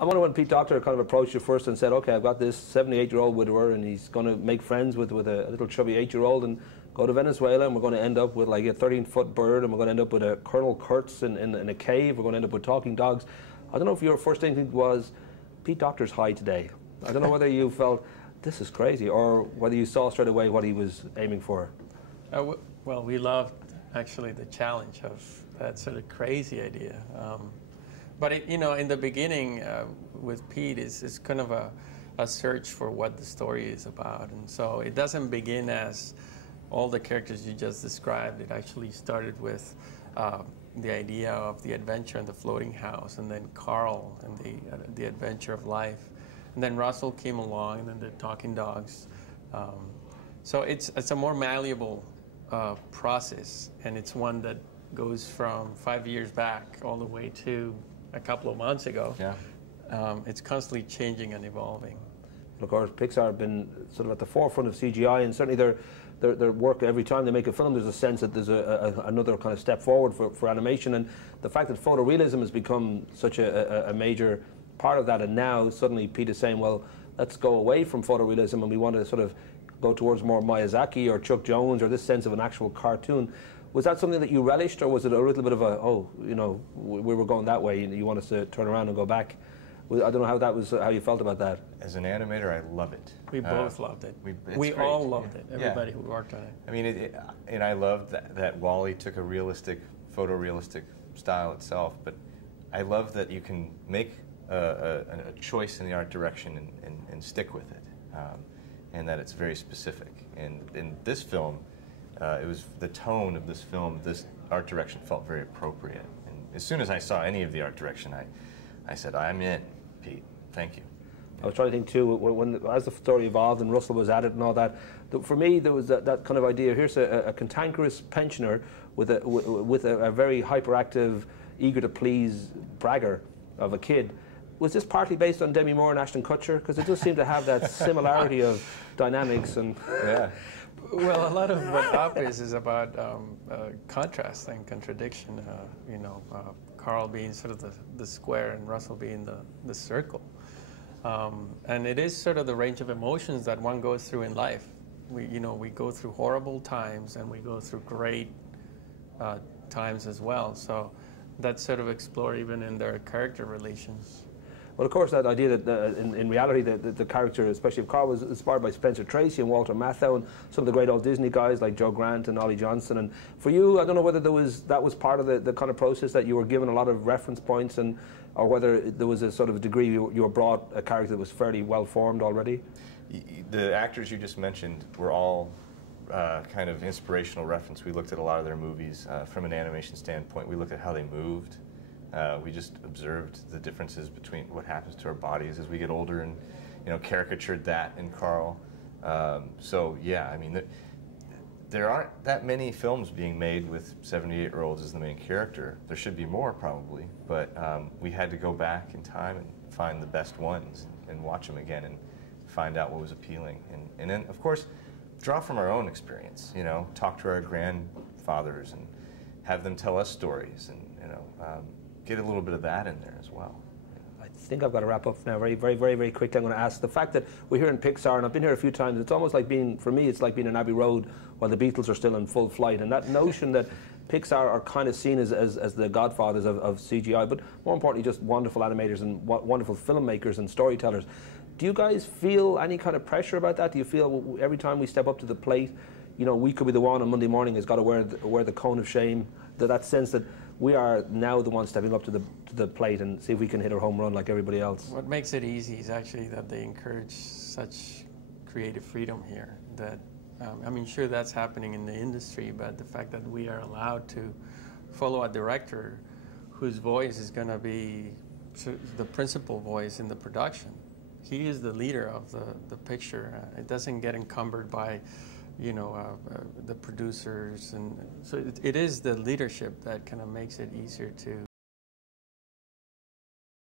I wonder when Pete Docter kind of approached you first and said, okay, I've got this 78-year-old widower and he's going to make friends with a little chubby 8-year-old and go to Venezuela, and we're going to end up with like a 13-foot bird, and we're going to end up with a Colonel Kurtz in a cave, we're going to end up with talking dogs. I don't know if your first instinct was, Pete Docter's high today. I don't know whether you felt, this is crazy, or whether you saw straight away what he was aiming for. Well, we loved actually the challenge of that sort of crazy idea. But it, in the beginning with Pete, it's kind of a search for what the story is about. And so it doesn't begin as all the characters you just described. It actually started with the idea of the adventure in the floating house, and then Carl and the adventure of life. And then Russell came along, and then the talking dogs. So it's a more malleable process, and it's one that goes from 5 years back all the way to a couple of months ago. Yeah. It's constantly changing and evolving. Of course, Pixar have been sort of at the forefront of CGI, and certainly their work, every time they make a film, there's a sense that there's another kind of step forward for animation, and the fact that photorealism has become such a major part of that, and now suddenly Pete is saying, well, let's go away from photorealism and we want to sort of go towards more Miyazaki or Chuck Jones or this sense of an actual cartoon. Was that something that you relished, or was it a little bit of a, we were going that way and you want us to turn around and go back? I don't know how you felt about that. As an animator, I love it. We both loved it. We all loved it. Everybody who worked on it. I mean, and I loved that Wall-E took a realistic, photorealistic style itself, but I love that you can make a choice in the art direction and stick with it, and that it's very specific. And in this film, it was the tone of this film, this art direction felt very appropriate. And as soon as I saw any of the art direction, I said, I'm in, Pete. Thank you. I was trying to think too, as the story evolved and Russell was at it and all that, for me there was that kind of idea, here's a cantankerous pensioner with a very hyperactive, eager to please bragger of a kid. Was this partly based on Demi Moore and Ashton Kutcher? Because it does seem to have that similarity of dynamics and... Yeah. Well, a lot of what Up is about contrast and contradiction. Carl being sort of the square and Russell being the circle. And it is sort of the range of emotions that one goes through in life. We go through horrible times and we go through great times as well. So that's sort of explored even in their character relations. Well, of course, that idea that in reality the character, especially of Carl, was inspired by Spencer Tracy and Walter Matthau and some of the great old Disney guys like Joe Grant and Ollie Johnston. And for you, I don't know whether that was part of the kind of process that you were given a lot of reference points, or whether there was a sort of degree you were brought a character that was fairly well formed already. The actors you just mentioned were all kind of inspirational reference. We looked at a lot of their movies from an animation standpoint. We looked at how they moved. We just observed the differences between what happens to our bodies as we get older, and caricatured that in Carl. So yeah, I mean, there aren't that many films being made with 78-year-olds as the main character. There should be more probably, but we had to go back in time and find the best ones and watch them again and find out what was appealing, and then of course draw from our own experience. Talk to our grandfathers and have them tell us stories, and get a little bit of that in there as well. I think I've got to wrap up now very, very, very, very quickly. I'm going to ask, the fact that we're here in Pixar, and I've been here a few times, it's almost like for me, it's like being in Abbey Road while the Beatles are still in full flight. And that notion that Pixar are kind of seen as the godfathers of CGI, but more importantly, just wonderful animators and wonderful filmmakers and storytellers. Do you guys feel any kind of pressure about that? Do you feel every time we step up to the plate, we could be the one on Monday morning who's got to wear the cone of shame, that sense that we are now the ones stepping up to the plate and see if we can hit our home run like everybody else? What makes it easy is actually that they encourage such creative freedom here. That sure, that's happening in the industry, but the fact that we are allowed to follow a director whose voice is going to be the principal voice in the production. He is the leader of the picture. It doesn't get encumbered by the producers, and so it is the leadership that kind of makes it easier to